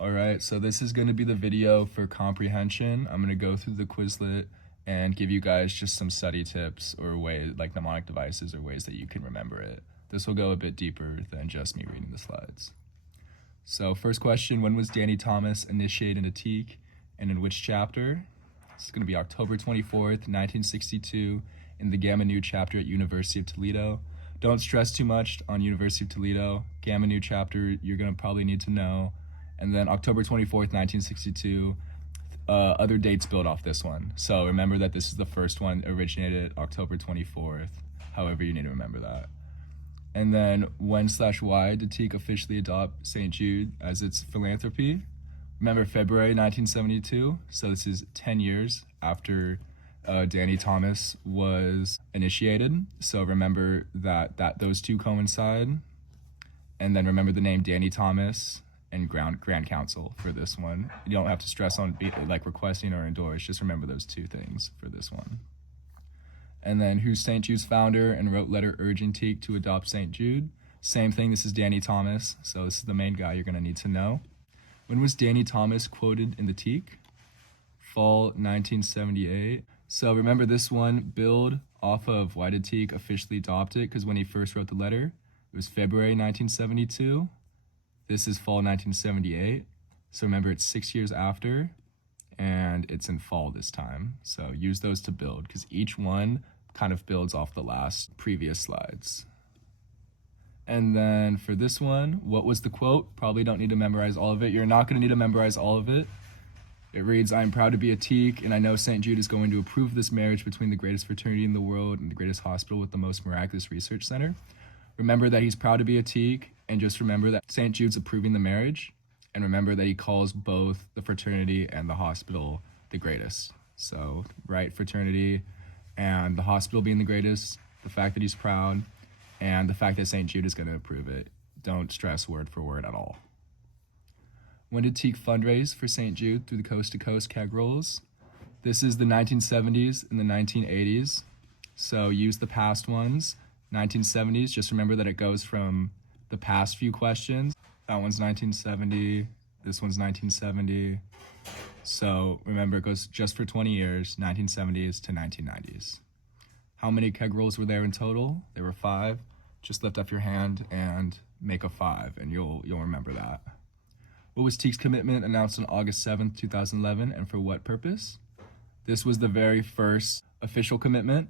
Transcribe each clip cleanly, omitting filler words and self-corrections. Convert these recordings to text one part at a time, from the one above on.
All right, so this is going to be the video for comprehension. I'm going to go through the Quizlet and give you guys just some study tips or ways, like mnemonic devices or ways that you can remember it. This will go a bit deeper than just me reading the slides. So first question, when was Danny Thomas initiated into TEAK and in which chapter? This is going to be October 24th, 1962 in the Gamma Nu chapter at University of Toledo. Don't stress too much on University of Toledo. Gamma Nu chapter, you're going to probably need to know. And then October 24th, 1962, other dates build off this one. So remember that this is the first one originated October 24th. However, you need to remember that. And then when/why did TEAK officially adopt St. Jude as its philanthropy? Remember February 1972. So this is 10 years after Danny Thomas was initiated. So remember that those two coincide. And then remember the name Danny Thomas and Grand Council for this one. You don't have to stress on requesting or endorse, just remember those two things for this one. And then who's St. Jude's founder and wrote letter urging TEAK to adopt St. Jude? Same thing, this is Danny Thomas, so this is the main guy you're gonna need to know. When was Danny Thomas quoted in the TEAK? Fall 1978. So remember this one, build off of why did TEAK officially adopt it? Because when he first wrote the letter, it was February 1972. This is fall 1978. So remember, it's 6 years after, and it's in fall this time. So use those to build, because each one kind of builds off the last previous slides. And then for this one, what was the quote? Probably don't need to memorize all of it. You're not gonna need to memorize all of it. It reads, "I am proud to be a TEAK, and I know St. Jude is going to approve this marriage between the greatest fraternity in the world and the greatest hospital with the most miraculous research center." Remember that he's proud to be a TEAK, and just remember that St. Jude's approving the marriage, and remember that he calls both the fraternity and the hospital the greatest. So, right, fraternity and the hospital being the greatest, the fact that he's proud, and the fact that St. Jude is going to approve it. Don't stress word for word at all. When did TEAK fundraise for St. Jude through the Coast to Coast keg rolls? This is the 1970s and the 1980s. So use the past ones. 1970s, just remember that it goes from the past few questions. That one's 1970, this one's 1970. So remember, it goes just for 20 years, 1970s to 1990s. How many keg rolls were there in total? There were 5. Just lift up your hand and make a 5, and you'll remember that. What was TEAK's commitment announced on August 7th, 2011, and for what purpose? This was the very first official commitment.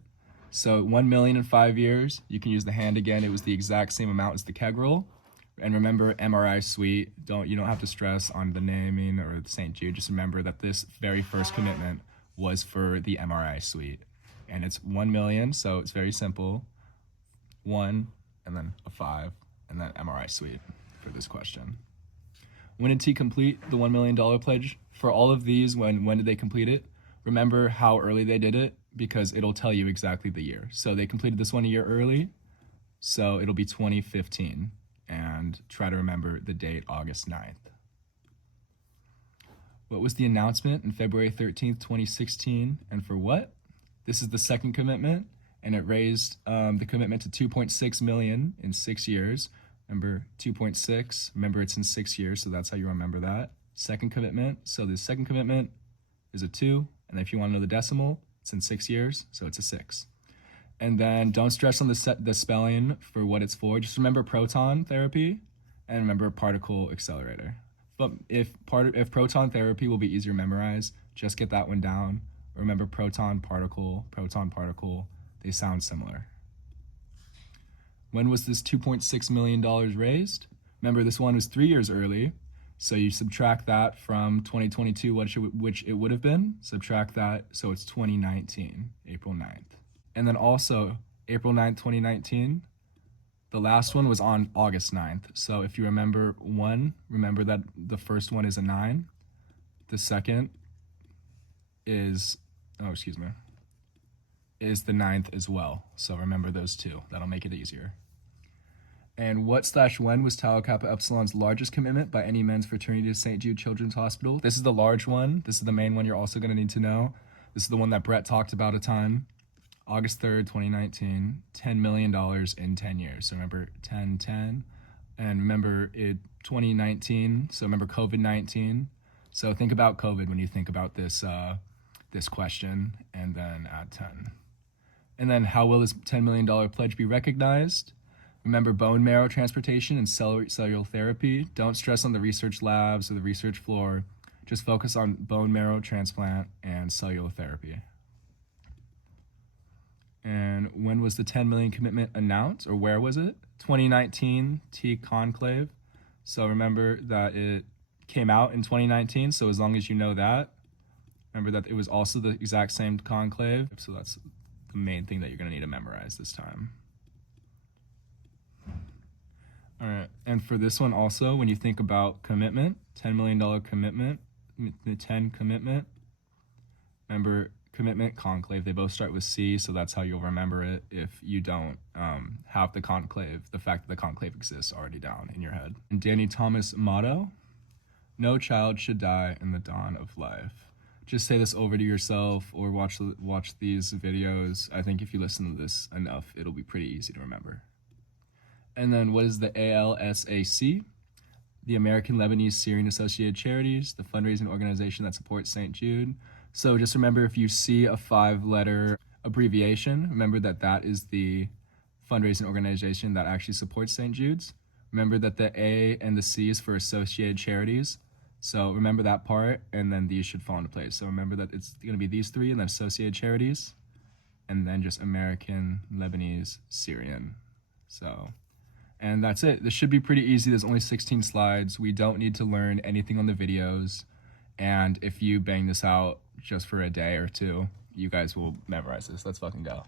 So 1 million in 5 years, you can use the hand again. It was the exact same amount as the keg roll. And remember, MRI suite, you don't have to stress on the naming or the St. Jude. Just remember that this very first commitment was for the MRI suite. And it's 1 million, so it's very simple. 1, and then a 5, and then MRI suite for this question. When did TEAK complete the $1 million pledge? For all of these, when did they complete it? Remember how early they did it, because it'll tell you exactly the year. So they completed this one a year early, so it'll be 2015. And try to remember the date, August 9th. What was the announcement in February 13th, 2016, and for what? This is the second commitment, and it raised the commitment to 2.6 million in 6 years. Remember, 2.6, remember it's in 6 years, so that's how you remember that. Second commitment, so the second commitment is a 2, and if you want to know the decimal, it's in 6 years, so it's a 6. And then don't stress on the spelling for what it's for. Just remember proton therapy and remember particle accelerator. But if proton therapy will be easier to memorize, just get that one down. Remember proton, particle, they sound similar. When was this $2.6 million raised? Remember, this one was 3 years early. So you subtract that from 2022, which it would have been. Subtract that, so it's 2019, April 9th. And then also, April 9th, 2019, the last one was on August 9th. So if you remember 1, remember that the first one is a 9. The second is the 9th as well. So remember those two. That'll make it easier. And what/when was Tau Kappa Epsilon's largest commitment by any men's fraternity to St. Jude Children's Hospital? This is the large one. This is the main one you're also going to need to know. This is the one that Brett talked about a ton. August 3rd, 2019, $10 million in 10 years. So remember 10, 10. And remember, 2019. So remember COVID-19. So think about COVID when you think about this this question, and then add 10. And then how will this $10 million pledge be recognized? Remember bone marrow transplantation and cellular therapy. Don't stress on the research labs or the research floor. Just focus on bone marrow transplant and cellular therapy. And when was the 10 million commitment announced, or where was it? 2019 T conclave. So remember that it came out in 2019. So as long as you know that, remember that it was also the exact same conclave. So that's the main thing that you're going to need to memorize this time. All right, and for this one also, when you think about commitment, $10 million commitment, the 10 commitment, remember commitment, conclave, they both start with C, so that's how you'll remember it if you don't have the conclave, the fact that the conclave exists already down in your head. And Danny Thomas motto, no child should die in the dawn of life. Just say this over to yourself or watch these videos. I think if you listen to this enough, it'll be pretty easy to remember. And then what is the ALSAC? The American Lebanese Syrian Associated Charities, the fundraising organization that supports St. Jude. So just remember, if you see a 5-letter abbreviation, remember that that is the fundraising organization that actually supports St. Jude's. Remember that the A and the C is for Associated Charities. So remember that part, and then these should fall into place. So remember that it's going to be these 3 and then Associated Charities, and then just American, Lebanese, Syrian. So, and that's it. This should be pretty easy. There's only 16 slides. We don't need to learn anything on the videos. And if you bang this out just for a day or 2, you guys will memorize this. Let's fucking go.